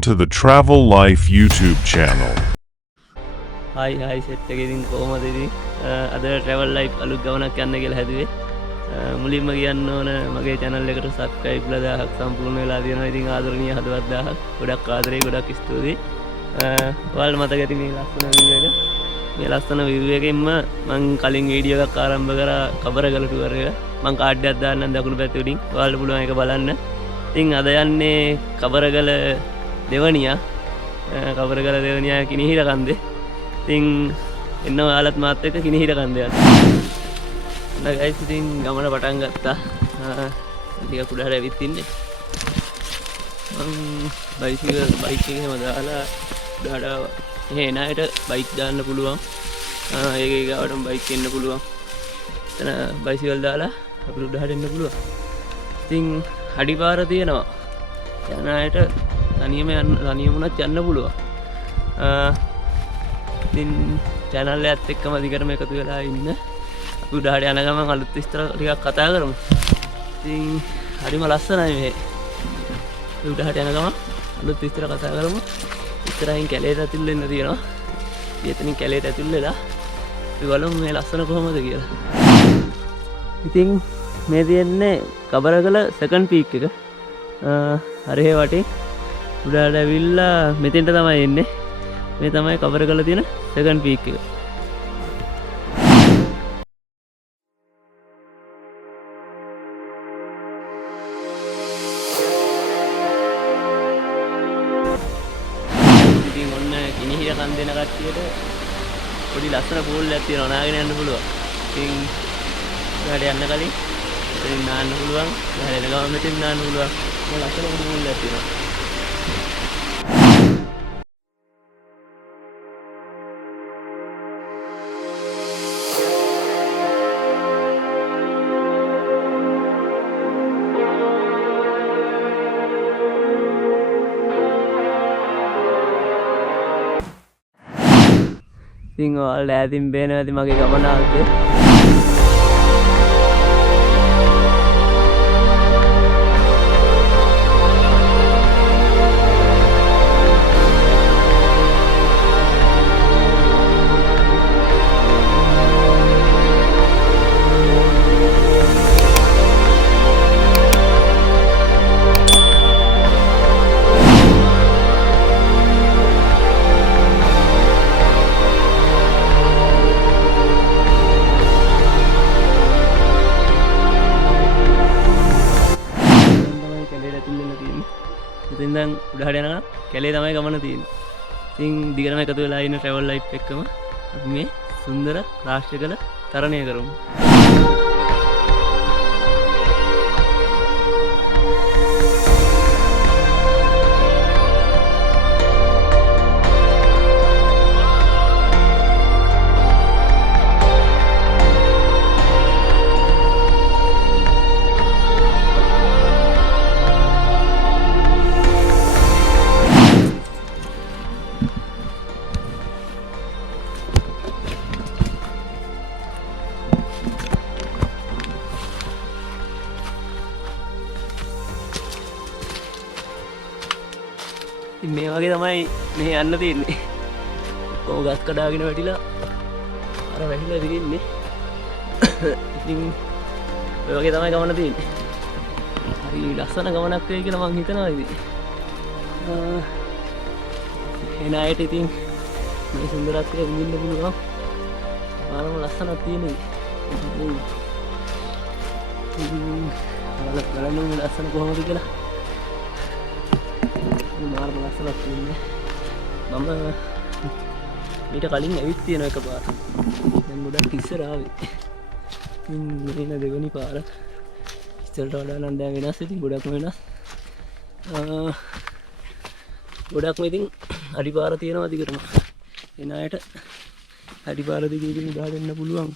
to the Travel Life YouTube channel. Hi set එකකින් කොහමද ඉතින් අද travel life අලුත් ගමනක් යන්න කියලා හැදුවේ මුලින්ම කියන්න ඕන මගේ channel එකට subscribe ලා 1000ක් සම්පූර්ණ වෙලා තියෙනවා ඉතින් ආදරණීය හදවත් 1000ක් ගොඩක් ආදරේ ගොඩක් ස්තුතියි ඔයාලට මතක ඇති මේ ලස්සන view එකෙන්ම මම කලින් වීඩියෝ එකක් ආරම්භ කරා කබරගල tour එක මම කාඩ් එකක් දාන්නම් දකුණු පැත්තේ උඩින් ඔයාලට පුළුවන් ඒක බලන්න ඉතින් අද යන්නේ කබරගල දෙවනියා කබරගල දෙවනියා කිනිහිර කන්දේ ඉතින් එන්න ඔයාලත් මාත් එක්ක කිනිහිර කන්දේ යන්න. ගයිස් ඉතින් ගමන පටන් ගත්තා. ටික කුඩාට ඇවිත් ඉන්නේ. මම බයික් එකේම දාලා ඩාඩා එන අයට බයික් දාන්න පුළුවන්. ඒකේ ගාවටම බයික් එන්න පුළුවන්. එතන බයිසිකල් දාලා අපිට උඩහට එන්න පුළුවන්. ඉතින් අඩිපාර තියෙනවා. යන අයට තනියමුණත් යන්න පුළුවන්. ඉතින් channel එකත් එක්කම දිගටම එකතු වෙලා ඉන්න. අපි උඩහට යන ගමන් අලුත් විස්තර ටිකක් කතා කරමු. ඉතින් හරිම ලස්සනයි මේ. උඩහට යන ගමන් අලුත් විස්තර කතා කරමු. ඉස්සරහින් කැලේට ඇතුල් වෙන්න තියෙනවා. එතනින් කැලේට ඇතුල් වෙලා අපි බලමු මේ ලස්සන කොහොමද කියලා. ඉතින් මේ තියෙන්නේ කබරගල second peak එක. හරිය වටේ උඩට ඇවිල්ලා මෙතෙන්ට තමයි එන්නේ. මේ තමයි කබරගල තියෙන second peak එක. ඉතින් ඔන්න කිනිහිර කන්දේන කට්ටියට පොඩි ලස්සන පූල් එකක් තියෙනවා නාගෙන යන්න පුළුවන්. ඉතින් උඩට යන්න කලින් ඉතින් නාන්න පුළුවන්. උඩට එන ගමන් මෙතෙන් නාන්න පුළුවන්. මේ ලස්සන පූල් එකක් තියෙනවා. ඉතින් ඔයාලට ඈතින් පේනවා ඇති මගේ ගමන ආවේ. ඉතින් දැන් උඩහට යනවා කැලේ තමයි ගමන තියෙන්නේ. ඉතින් දිගටම එකතු වෙලා ඉන්න travel life එක්කම අපි මේ සුන්දර රාष्ट्रකල තරණය කරමු. මේ වගේ තමයි මේ යන්න තියෙන්නේ. කොහොම ගස් කඩාගෙන වැටිලා අර වැහිලා තියෙන්නේ. ඉතින් ඔය වගේ තමයි ගමන තියෙන්නේ. හරි ලස්සන ගමනක් වෙයි කියලා මං හිතනවා ඉතින්. එන අයට ඉතින් මේ සුන්දරත්වය විඳින්න පුළුවන්. මාරම ලස්සනක් තියෙනවා. බලන්න මේ ලස්සන කොහොමද කියලා. මාර්ම ලස්සනක් තියෙන්නේ. මම ඊට කලින් ඇවිත් තියෙනවා එකපාර. දැන් ගොඩක් ඉස්සර ආවේ. ඉතින් මෙන්න දෙවෙනි පාර. ඉස්සරට වඩා නම් දැන් වෙනස්. ඉතින් ගොඩක්ම වෙනස්. ගොඩක්ම ඉතින් අඩිපාර තියෙනවා දිගටම. එන අයට අඩිපාර දිගේ ඉතින් උඩට එන්න පුළුවන්.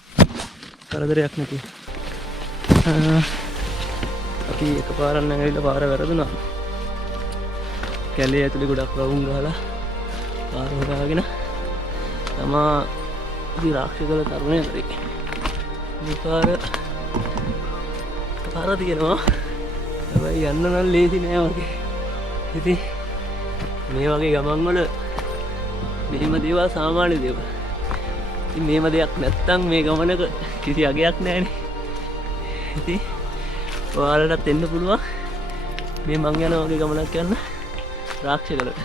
කරදරයක් නැති. අපි එකපාරක් නැගිටලා පාර වැරදුනා. කැලේ ඇතුලේ ගොඩක් රවුම් ගහලා පාර හොයාගෙන තමා ඉතින් රාක්ෂකල තරණය කරේ. මේ පාර තියෙනවා. හැබැයි යන්න නම් ලේසි නෑ වගේ. ඉතින් මේ වගේ ගමන් වල මෙහෙම දේවල් සාමාන්‍ය දේවල්. ඉතින් මේව දෙයක් නැත්තම් මේ ගමනක කිසි අගයක් නැහැනේ. ඉතින් ඔයාලටත් එන්න පුළුවන් මේ මං යන වගේ ගමනක් යන්න රාක්ෂකලට.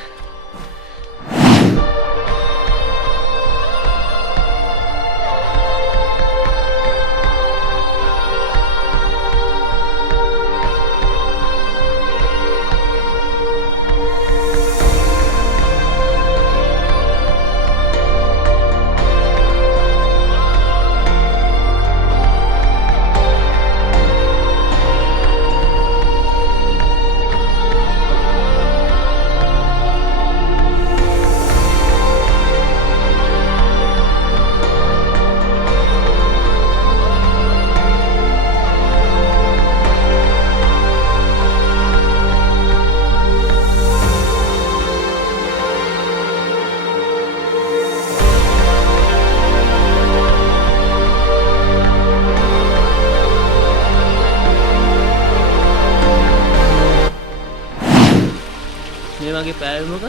මේ වගේ පෑවමක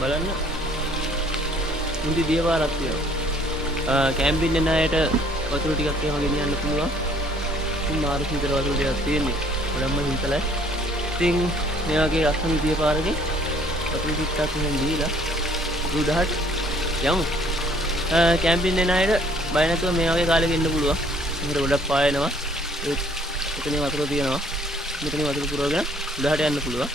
බලන්න මුන්දි දිය පාරක් තියෙනවා. කැම්පින් යන අයට වතුර ටිකක් එහෙම ගෙනියන්න පුළුවන්. ඉතින් මාරු සීතල වතුර ටිකක් තියෙන්නේ. ගොඩක්ම සීතලයි. ඉතින් මේ වගේ ලස්සන දිය පාරකේ වතුර ටිකක් එහෙම දීලා උඩහට යමු. කැම්පින් යන අයට බය නැතුව මේ වගේ කාලෙක ඉන්න පුළුවන්. මෙහෙට ගොඩක් පායනවා. එතන වතුර තියෙනවා. මෙතන වතුර පුරවගෙන උඩහට යන්න පුළුවන්.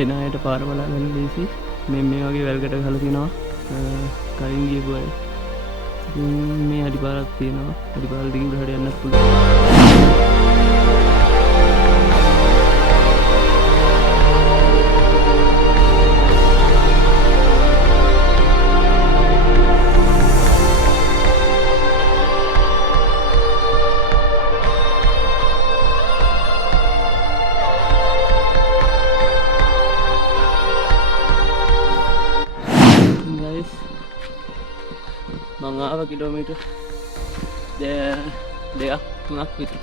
එන අයට පාර බලාගන්න ලේසි. මේ වගේ වැල්කට ගහලා තියෙනවා. කලින් ගියපු අය. මේ අඩිපාරක් තියෙනවා. අඩිපාර දිගට උඩට යන්න පුළුවන්. මං ආව කිලෝමීටර් දෙකක් තුනක් විතර.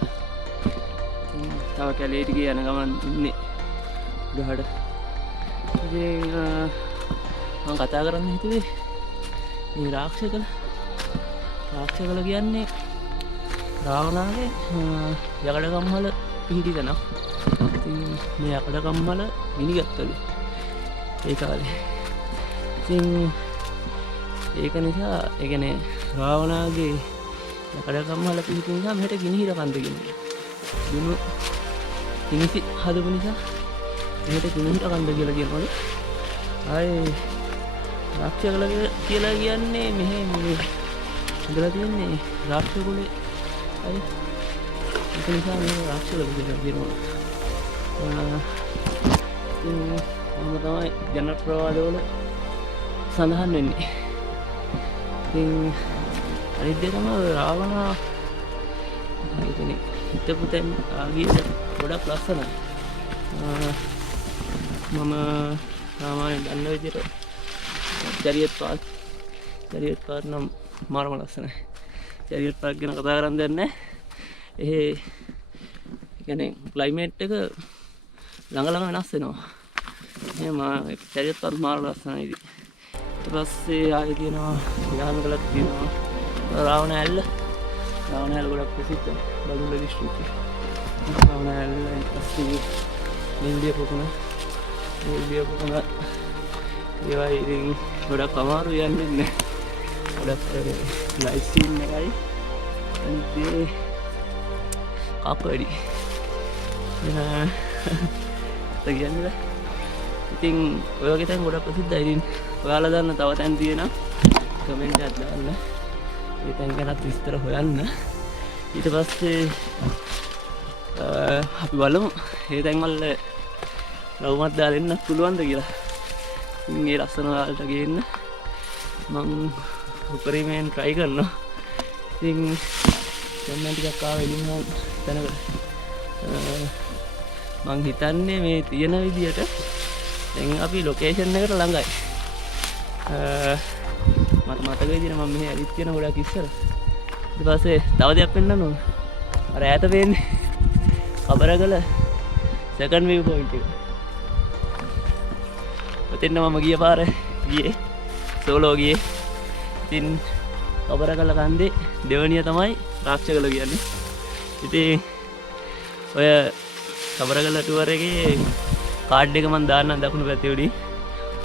තව කැලේට ගිය යන ගමන් ඉන්නේ උඩහට. ඉතින් මම කතා කරන්න හිතුවේ මේ රාක්ෂකල කියන්නේ රාවණාගේ යකඩ කම්මල පිහිටි තැනක්. ඉතින් මේ යකඩ කම්මල ගිනිගත්තලු ඒ කාලේ. ඉතින් ඒක නිසා ඒ කියන්නේ රාවණාගේ යකඩ කම්මල පිහිටි නිසා මෙහෙට ගිනිහිර කන්ද කියන්නේ. දුනු කිනිසි හදපු නිසා මෙහෙට ගිනිහිර කන්ද කියලා කියනවලු. ආයේ රාක්ෂකල කියලා කියන්නේ මෙහෙ මේ ඉඳලා තියෙන්නේ රාක්ෂස කුලේ අය. ඒක නිසා මේ රාක්ෂකල කියලා කියනවා. ඉතින් මොන තමයි ජන ප්‍රවාදවල සඳහන් වෙන්නේ. ඉතින් අනිත් දේ තමයි රාවණා කියන්නේ හිටපු තැන් ආගිය ගොඩක් ලස්සනයි. මම සාමාන්‍යයෙන් දන්න විදිහට චරියත් පාත් නම් මාරම ලස්සනයි. චරියත් පාත් ගැන කතා කරන්න දෙයක් නැහැ. ඒ කියන්නේ ක්ලයිමේට් එක ළඟ වෙනස් වෙනවා. එහෙනම් චරියත් පාත් මාර ලස්සනයි. ඊට පස්සේ ආයෙ තියෙනවා යාමකලක් තියෙනවා. රාවණ ඇල්ල ගොඩක් ප්‍රසිද්ධයි. බදුල්ල දිස්ත්‍රික්කේ. රාවණ ඇල්ල ඊට පස්සේ නින්දිය පොකුණ ඒවා ඉතින් ගොඩක් අමාරු යන්නේ නැහැ. ගොඩක් ලයිෆ් සීන් එකයි අනිත් දේ කපඩි කියන්නේ. ඉතින් ඔය වගේ තැන් ගොඩක් ප්‍රසිද්ධයි. ඉතින් ඔයාලා දන්න තව තැන් තියෙනවා කමෙන්ට් එකක් දාන්න. ඒ තැන් ගැනත් විස්තර හොයන්න. ඊට පස්සේ අපි බලමු ඒ තැන් වල රවුමක් දාලා එන්න පුළුවන්ද කියලා. ඉතින් ඒ ලස්සන ඔයාලට ගේන්න මම උපරිමයෙන් try කරනවා. ඉතින් දැන් මම ටිකක් ආව එළින් තැනකට. මං හිතන්නේ මේ තියෙන විදියට දැන් අපි ලොකේෂන් එකට ළඟයි. මට මතක විදියට මම මෙහෙ ඇවිත් තියෙන ගොඩක් ඉස්සර. ඊට පස්සේ තව දෙයක් පෙන්නන්න ඕන. අර ඈත පේන්නේ කබරගල second view point එක. ඔතෙන් මම ගිය පාර ගියේ සෝලෝ ගියේ. ඉතින් කබරගල කන්දේ දෙවනිය තමයි රාක්ෂගල කියන්නේ. ඉතින් ඔය කබරගල ටුවර් එකේ කාඩ් එක මම දාන්නම් දකුණු පැත්තේ උඩින්.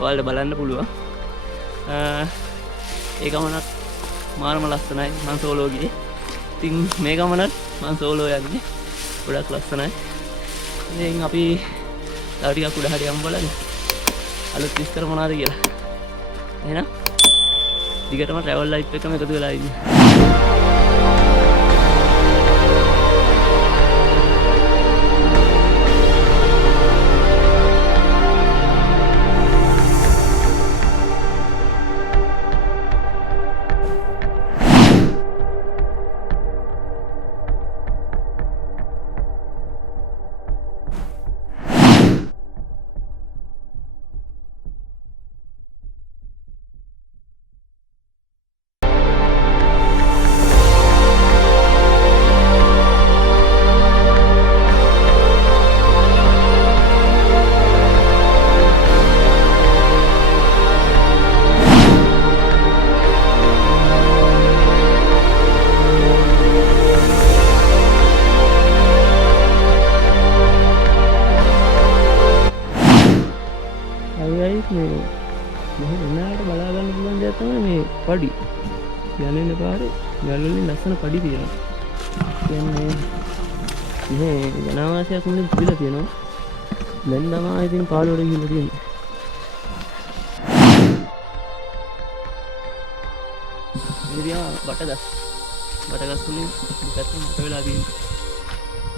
ඔයාලට බලන්න පුළුවන්. ඒ ගමනක් මාරම ලස්සනයි. මම සෝලෝ ගියේ. ඉතින් මේ ගමනත් මම සෝලෝ යන්නේ. ගොඩක් ලස්සනයි. ඉතින් අපි තව ටිකක් උඩ හරි යමු බලන්න. අලුත් විස්තර මොනවද කියලා. එහෙනම් දිගටම travel life එකම එකතු වෙලා ඉන්න. පඩි යන්නේ පාරේ ගල්වලින් ලස්සන පඩි තියෙනවා. කියන්නේ මේ ජනවාසයක් මුලින් තිබිලා තියෙනවා. දැන් තමයි ඉතින් පාළුවට ගිහිල්ලා තියෙන්නේ. ඉතින් බටගස් වලින් දෙපැත්තම වට වෙලා තියෙනවා.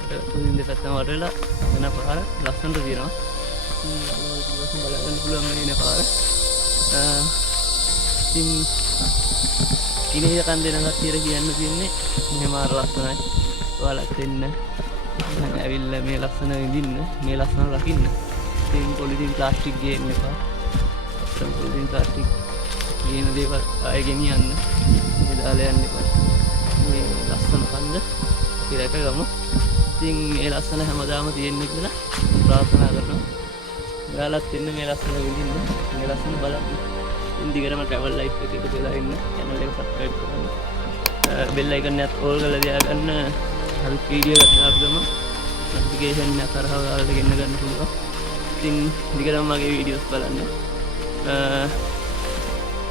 බටගස් වලින් දෙපැත්තම වට වෙලා වෙන පාර ලස්සනට තියෙනවා. ඉතින් බලන්න පුළුවන් මේ පාර. ඉතින් කිනේ කන්දේ නම් කට්ටියට කියන්න තියෙන්නේ මේ මාර ලස්සනයි. ඔයාලත් එන්න. ඇවිල්ලා මේ ලස්සන විඳින්න, මේ ලස්සන රකින්න. ඉතින් පොලිතින් ප්ලාස්ටික් ගේන්න එපා. පොලිතින් ප්ලාස්ටික් ගේන දේවල් ආයෙ ගෙනියන්න. මේ දාලා යන්න එපා. මේ ලස්සන කන්ද අපි රැකගමු. ඉතින් මේ ලස්සන හැමදාම තියෙන්න කියලා ප්‍රාර්ථනා කරනවා. ඔයාලත් එන්න මේ ලස්සන විඳින්න, මේ ලස්සන බලන්න. දිගටම travel life එක එකතු වෙලා ඉන්න. channel එක subscribe කරන්න. bell icon එකත් all කරලා තියාගන්න. අලුත් වීඩියෝ එකක් දාපුවම notification එක කරහව ඔයාලට ගෙන්න ගන්න පුළුවන්. ඉතින් දිගටම මගේ වීඩියෝස් බලන්න.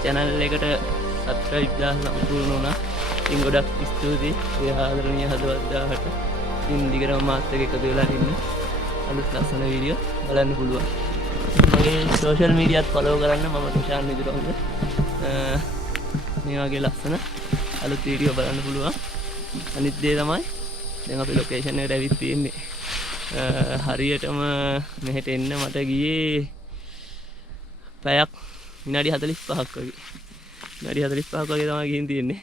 channel එකට subscribe දාලා සම්පූර්ණ වුණා. ඉතින් ගොඩක් ස්තුතියි. ඒ ආදරණීය හදවත් 1000ට. ඉතින් දිගටම මාත් එක්ක එකතු වෙලා ඉන්න. අලුත් ලස්සන වීඩියෝ බලන්න පුළුවන්. මගේ සෝෂල් මීඩියාත් ෆලෝ කරන්න. මම තුෂාන් විදුරහොඳ. මේ වගේ ලස්සන අලුත් වීඩියෝ බලන්න පුළුවන්. අනිත් දේ තමයි දැන් අපි ලොකේෂන් එකට ඇවිත් තියෙන්නේ. හරියටම මෙහෙට එන්න මට ගියේ පැයක් විනාඩි 45ක් වගේ. විනාඩි 45ක් වගේ තමයි ගිහින් තියෙන්නේ.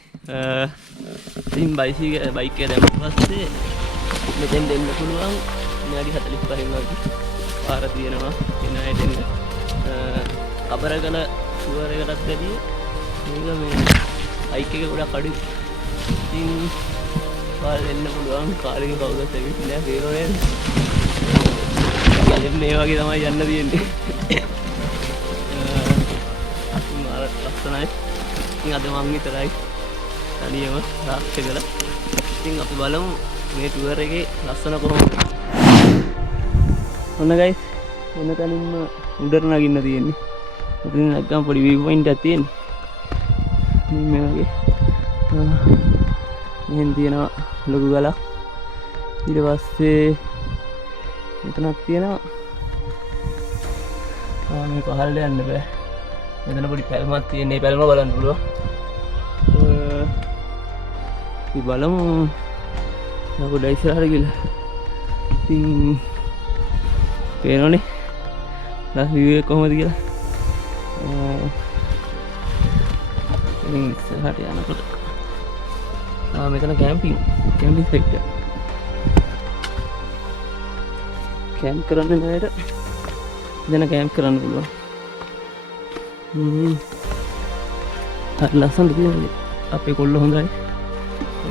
ඉතින් බයික් එක දැම්මම පස්සේ මෙතෙන් දෙන්න පුළුවන් විනාඩි 45න් වගේ. පාර තියෙනවා එනයිට එන්න. කබරගල ටුවර් එකටත් වැඩිය මේක මේ බයික් එක ගොඩක් අඩුයි. ඉතින් පාර දෙන්න පුළුවන්. කාලෙක කවුරුත් ඇවිත් නෑ පේනෝනේ. මේ වගේ තමයි යන්න තියෙන්නේ. මාර ලස්සනයි. ඉතින් අද මං විතරයි තනියම රාක්ෂගල. ඉතින් අපි බලමු මේ ටුවර් එකේ ලස්සන කොහොමද. ඔන්න ගයිස් එන්න තනින්ම උඩට නගින්න තියෙන්නේ. උඩින් නැග්ගම පොඩි view point එකක් තියෙන්නේ. මේ වගේ. මෙහෙන් තියෙනවා ලොකු ගලක්. ඊට පස්සේ මෙතනක් තියෙනවා. මේ පහළට යන්න බෑ. මෙතන පොඩි පැල්මක් තියෙන. මේ පැල්ම බලන්න පුළුවන්. අපි බලමු නගොඩ ඉස්සරහට ගිහලා. ඉතින් පේනවනේ view එක කොහොමද කියලා. ඉතින් ඉස්සරහට යනකොට මෙතන කැම්පින් සයිට් එක. කැම්ප් කරන්න නෑට දෙන කැම්ප් කරන්න පුළුවන්. හරි ලස්සනට තියෙනවා. අපේ කොල්ල හොඳයි.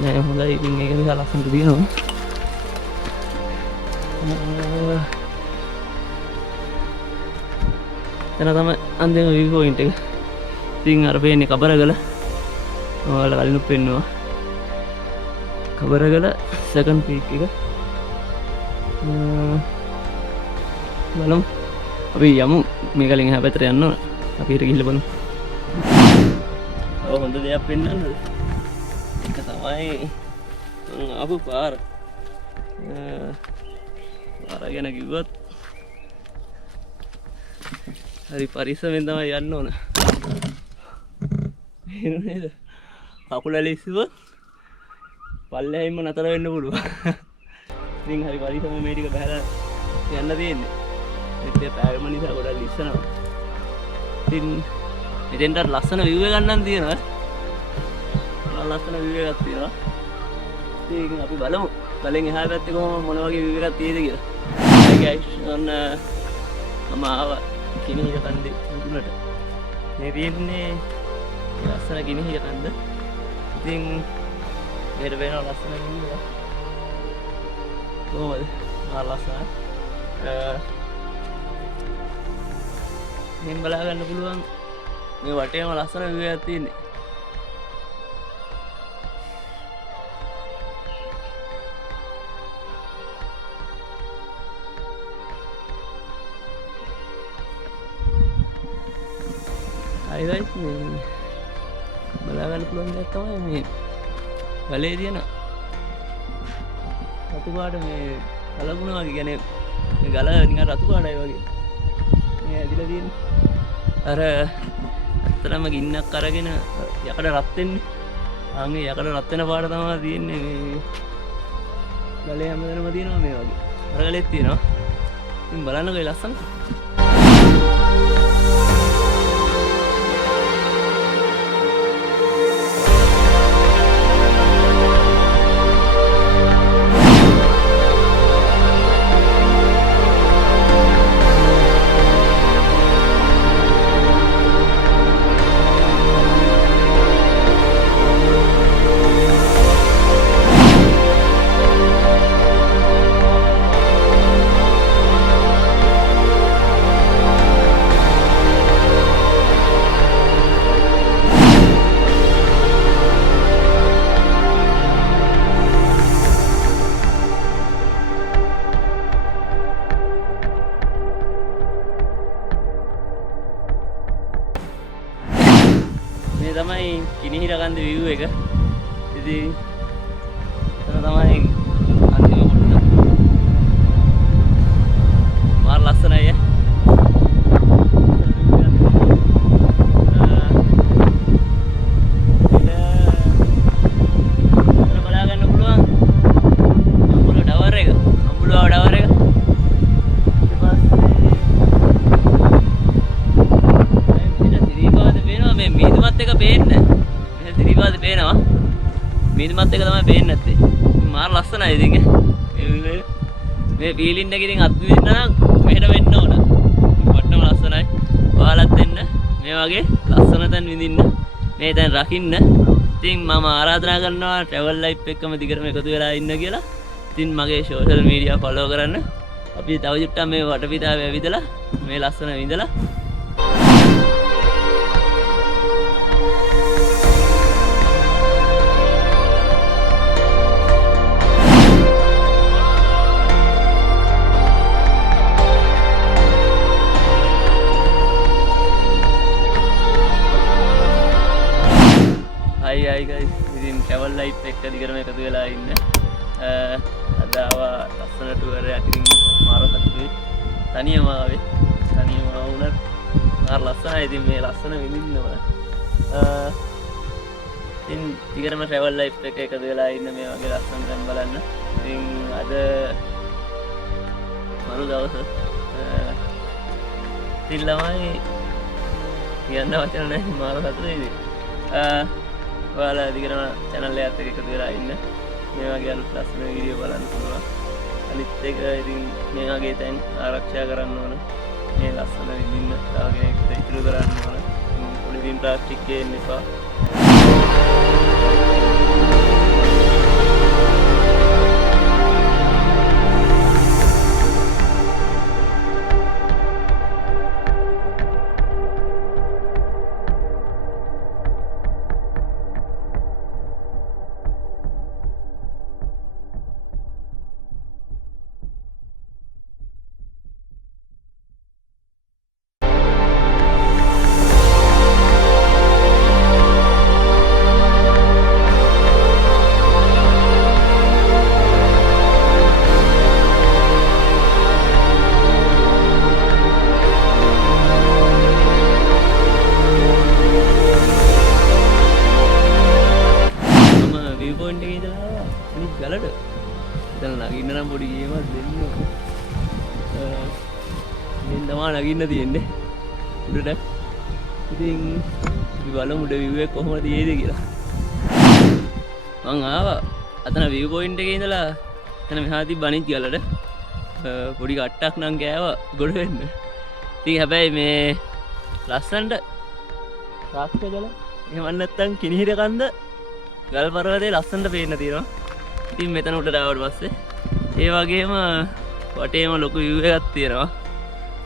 නෑ හොඳයි. ඉතින් ඒක නිසා ලස්සනට තියෙනවා. එතන තමයි අන්තිම view point එක. ඉතින් අර පේන්නේ කබරගල. ඔයාලා කලින් පෙන්නවා. කබරගල second peak එක. බලමු. අපි යමු මේ කලින් එහා පැත්තට යන්න ඕන. අපි ඊට ගිහිල්ලා බලමු. ඔව් හොඳ දෙයක් පෙන්වන්නද? ඒක තමයි ආපු පාර. පාර ගැන කිව්වොත් හරි පරිස්සමෙන් තමයි යන්න ඕන. නේද? කකුල ඇලිස්සුවොත් පල්ලෙහින්ම නතර වෙන්න පුළුවන්. ඉතින් හරි පරිස්සමෙන් මේ ටික බහලා යන්න තියෙන්නේ. ඒත් පැයම නිසා ගොඩක් ලිස්සනවා. ඉතින් මෙතෙන්ට ලස්සන view එකක් ගන්නන් තියෙනවා. ලස්සන view එකක් තියෙනවා. ඉතින් අපි බලමු කලින් එහා පැත්තේ කොහොම මොන වගේ view එකක් තියෙද කියලා. Hey guys, ඔන්න මම ආවා කිනිහිර කන්දේ මුදුනට. මේ තියෙන්නේ ලස්සන කිනිහිර කන්ද. ඉතින් මෙහෙට වෙනවා ලස්සන view එක. කොහොමද? ලස්සනයි. මෙහෙන් බලා ගන්න පුළුවන්. මේ වටේම ලස්සන view එකක් තියෙන්නේ. Hi guys, මේ බලා ගන්න පුළුවන් දෙයක් තමයි මේ ගලේ තියෙන රතු පාට මේ කලගුණ වගේ, කියන්නේ මේ ගල නිකන් රතු පාටයි වගේ මේ ඇදිලා තියෙන්නේ. අර ඇත්තටම ගින්නක් අරගෙන යකඩ රත් වෙන්නේ. ආන්ගේ යකඩ රත් වෙන පාට තමයි තියෙන්නේ මේ ගලේ හැමදැනම තියෙනවා මේ වගේ. අර ගලෙත් තියෙනවා. ඉතින් බලන්නකෝ ඒ ලස්සන. මේ තමයි කිනිහිර කන්ද view එක. ඉතින් එතන තමයි අන්තිම කොටස. මාර ලස්සනයි. බලා ගන්න පුළුවන් අම්බුල ටවර් එක. අම්බුලව ටවර් එක. මීදුමත් එක පේන්නේ. මේ සිරිපාද පේනවා. මීදුමත් එක තමයි පේන්නේ නැත්තේ. මාර ලස්සනයි ඉතින්. මේ ෆීලින් එක ඉතින් අත්විඳින්න නම් මෙහෙට වෙන්න ඕන. වට්ටම ලස්සනයි. ඔයාලත් එන්න මේ වගේ ලස්සන තැන් විඳින්න. මේ තැන් රකින්න. ඉතින් මම ආරාධනා කරනවා travel life එක්කම දිගටම එකතු වෙලා ඉන්න කියලා. ඉතින් මගේ social media follow කරන්න. අපි තව චුට්ටක් මේ වටපිටාවේ ඇවිදලා මේ ලස්සන විඳලා Hi guys, ඉතින් travel life එක්ක දිගටම එකතු වෙලා ඉන්න. අද ආවා ලස්සන tour එකක්. ඉතින් මාර සතුටුයි. තනියම ආවේ. තනියම වුණත් මාර ලස්සනයි. ඉතින් මේ ලස්සන විඳින්න ඕන. ඉතින් දිගටම travel life එක්ක එකතු වෙලා ඉන්න මේ වගේ ලස්සන තැන් බලන්න. ඉතින් අද මරු දවස. ඉතින් ළමයි කියන්න වචන නැහැ. මාර සතුටුයි ඉතින්. ඔයාලා දිගටම channel එකත් එක්ක එකතු වෙලා ඉන්න. මේ වගේ අලුත් ලස්සන වීඩියෝ බලන්න පුළුවන්. අනිත් එක ඉතින් මේ වගේ තැන් ආරක්ෂා කරන්න ඕන. මේ ලස්සන විඳින්න තව කෙනෙක්ට ඉතුරු කරන්න ඕන. පොලිතින් ප්ලාස්ටික් ගේන්න එපා. ගලට එතන නගින්න නම් පොඩි ගේමක් දෙන්න. මෙන්න තමා නගින්න තියෙන්නේ උඩට. ඉතින් අපි බලමු උඩ view එක කොහොමද තියෙයිද කියලා. මං ආවා අතන view point එකේ ඉඳලා එතන මෙහා තිබ්බ අනිත් ගලට පොඩි කට්ටක් නම් ගෑවා ගොඩ වෙන්න. ඉතින් හැබැයි මේ ලස්සනට රාක්ක ගල එහෙම නැත්තම් කිනිහිර කන්ද ගල් පර්වතේ ලස්සනට පේන්න තියෙනවා. ඉතින් මෙතන උඩට ආවට පස්සේ ඒ වගේම වටේම ලොකු view එකක් තියෙනවා.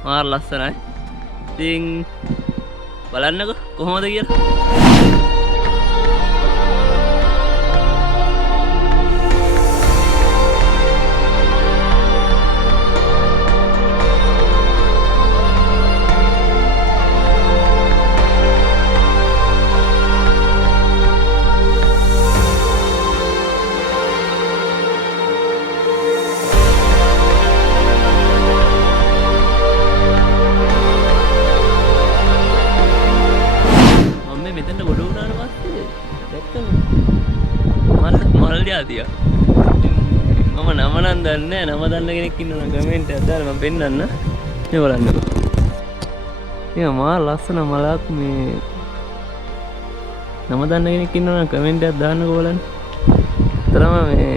මාර ලස්සනයි. ඉතින් බලන්නකෝ කොහොමද කියලා. මල් ජාතිය මම නම නම් දන්නේ නම දන්න කෙනෙක් ඉන්නවා නම් කමෙන්ට් එකක් දාලා මම පෙන්නන්න. මේ බලන්නකෝ. ඒක මා ලස්සන මලක්. මේ නම දන්න කෙනෙක් ඉන්නවා නම් කමෙන්ට් එකක් දාන්නකෝ බලන්න. තරම මේ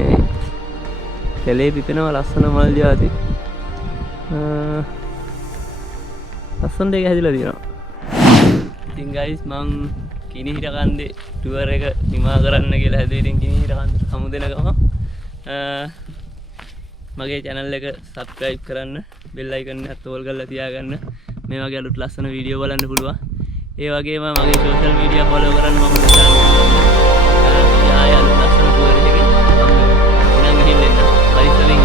කැලේ පිපෙනවා ලස්සන මල් ජාති. ලස්සනට ඒක හැදිලා තියෙනවා. ඉතින් guys මං කිනිහිර කන්දේ ටුවර් එක නිමා කරන්න කියලා හැදුවේ. ඉතින් කිනිහිර කන්දට හමු දෙන ගම මගේ channel එක subscribe කරන්න, bell icon එකත් ඕල් කරලා තියාගන්න. මේ වගේ අලුත් ලස්සන වීඩියෝ බලන්න පුළුවන්. ඒ වගේම මගේ social media follow කරන්න මම ආයෙ අලුත් ලස්සන ටුවර් එකකින් මම ගිහින් එන්න. පරිස්සමින්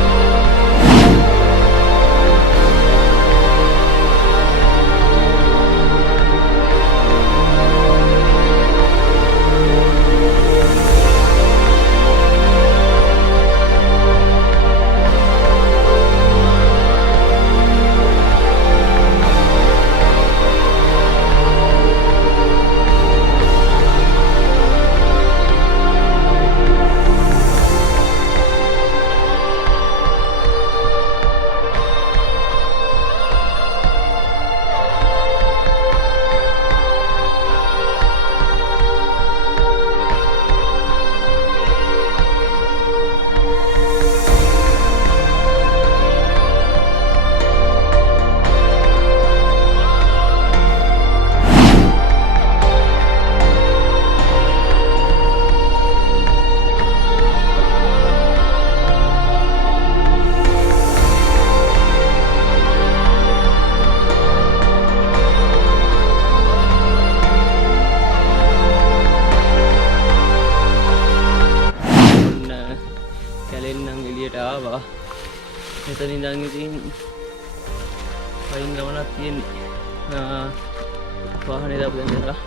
ආවා. එතන ඉඳන් ඉතින් වයින් ගමනක් තියෙන්නේ. වාහනේ දාපු දැන් ඉඳලා.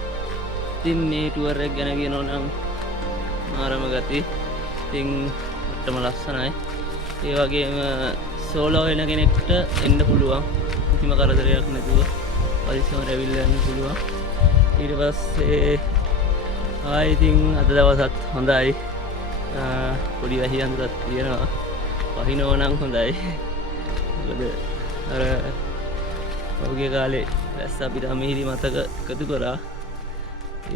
ඉතින් මේ ටුවර් එක ගැන කියනවා නම් මාරම ගති. ඉතින් ඔට්ටම ලස්සනයි. ඒ වගේම සෝලෝ වෙන කෙනෙක්ට එන්න පුළුවන්. කිසිම කරදරයක් නැතුව පරිස්සමට ඇවිල්ලා යන්න පුළුවන්. ඊට පස්සේ ආයෙ ඉතින් අද දවසත් හොඳයි. පොඩි වැහි අඳුරක් තියෙනවා. වහිනෝ නම් හොඳයි. මොකද අර පහුගිය කාලේ වැස්ස අපිට මිහිරි මතක එකතු කරා.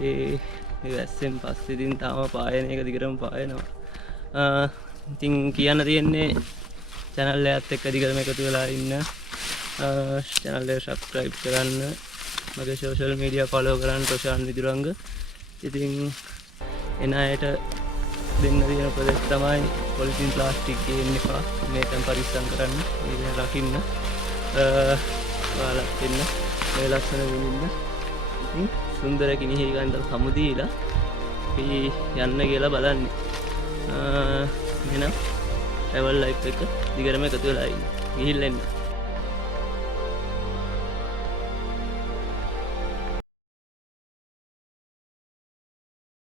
ඒ ඒ වැස්සෙන් පස්සේ ඉතින් තාම පායන එක දිගටම පායනවා. ඉතින් කියන්න තියෙන්නේ channel එකත් එක්ක දිගටම එකතු වෙලා ඉන්න. channel එක subscribe කරන්න. මගේ social media follow කරන්න ප්‍රශාන්ත් විදුරංග. ඉතින් එන අයට දෙන්න තියෙන උපදෙස් තමයි පොලිතින් ප්ලාස්ටික් ගේන්න එපා. මේකෙන් පරිස්සම් කරන්න. මේක රකින්න. ඔයාලත් දෙන්න. මේ ලස්සන විඳින්න. ඉතින් සුන්දර කිනිහිගන්ට සමු දීලා අපි යන්න කියලා බලන්නේ. එහෙනම් travel life එක දිගටම එකතු වෙලා ඉන්න. ගිහිල්ලා එන්න.